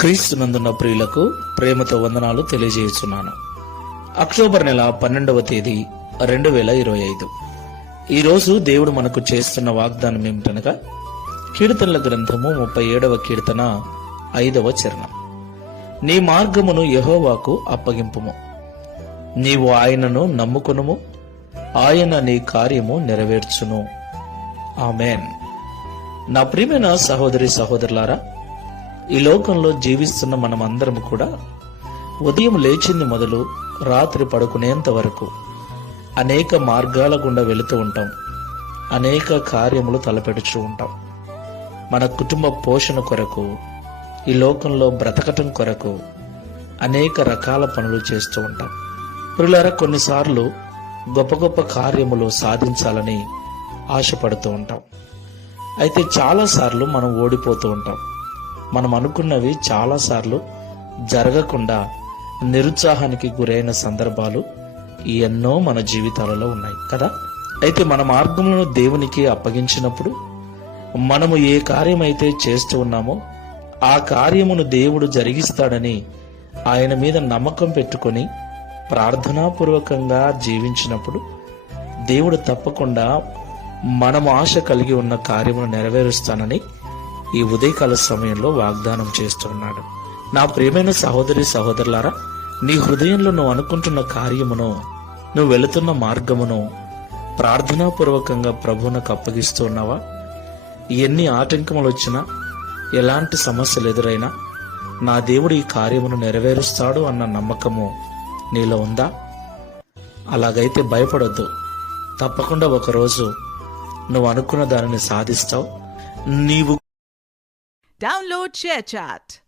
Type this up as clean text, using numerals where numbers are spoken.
క్రీస్తునందున్న ప్రియులకు ప్రేమతో వందనాలు తెలియజేస్తున్నాను. అక్టోబర్ నెల 12వ తేదీ 2025. ఈరోజు దేవుడు మనకు చేస్తున్న వాగ్దానం ఏమిటనగా కీర్తనల గ్రంథము 37వ కీర్తన 5వ చరణం. నీ మార్గమును యెహోవాకు అప్పగింపుము, నీవు ఆయనను నమ్ముకొనుము, ఆయన నీ కార్యము నెరవేర్చును. ఆమేన్. నా ప్రియమైన సహోదరి సహోదరులారా, ఈ లోకంలో జీవిస్తున్న మనమందరం కూడా ఉదయం లేచింది మొదలు రాత్రి పడుకునేంత వరకు అనేక మార్గాల గుండా వెళుతూ ఉంటాం. అనేక కార్యములు తలపెడుచూ ఉంటాం. మన కుటుంబ పోషణ కొరకు, ఈ లోకంలో బ్రతకటం కొరకు అనేక రకాల పనులు చేస్తూ ఉంటాం. ప్రియులారా, కొన్నిసార్లు గొప్ప గొప్ప కార్యములు సాధించాలని ఆశపడుతూ ఉంటాం. అయితే చాలాసార్లు మనం ఓడిపోతూ ఉంటాం. మనం అనుకున్నవి చాలాసార్లు జరగకుండా నిరుత్సాహానికి గురైన సందర్భాలు ఎన్నో మన జీవితాలలో ఉన్నాయి కదా. అయితే మన మార్గములను దేవునికి అప్పగించినప్పుడు మనము ఏ కార్యమైతే చేస్తూ ఉన్నామో ఆ కార్యమును దేవుడు జరిగిస్తాడని ఆయన మీద నమ్మకం పెట్టుకొని ప్రార్థనాపూర్వకంగా జీవించినప్పుడు దేవుడు తప్పకుండా మనము ఆశ కలిగి ఉన్న కార్యమును నెరవేరుస్తానని ఈ ఉదయకాల సమయంలో వాగ్దానం చేస్తున్నాడు. నా ప్రియమైన సహోదరి సహోదరులారా, నీ హృదయంలో నువ్వు అనుకుంటున్న కార్యమును, నువ్వు వెళుతున్న మార్గమును ప్రార్థనాపూర్వకంగా ప్రభువునకు అప్పగిస్తూ ఉన్నావా? ఎన్ని ఆటంకములు వచ్చినా, ఎలాంటి సమస్యలు ఎదురైనా నా దేవుడు ఈ కార్యమును నెరవేరుస్తాడు అన్న నమ్మకము నీలో ఉందా? అలాగైతే భయపడొద్దు. తప్పకుండా ఒకరోజు నువ్వు అనుకున్న దానిని సాధిస్తావు. నీవు Download ShareChat.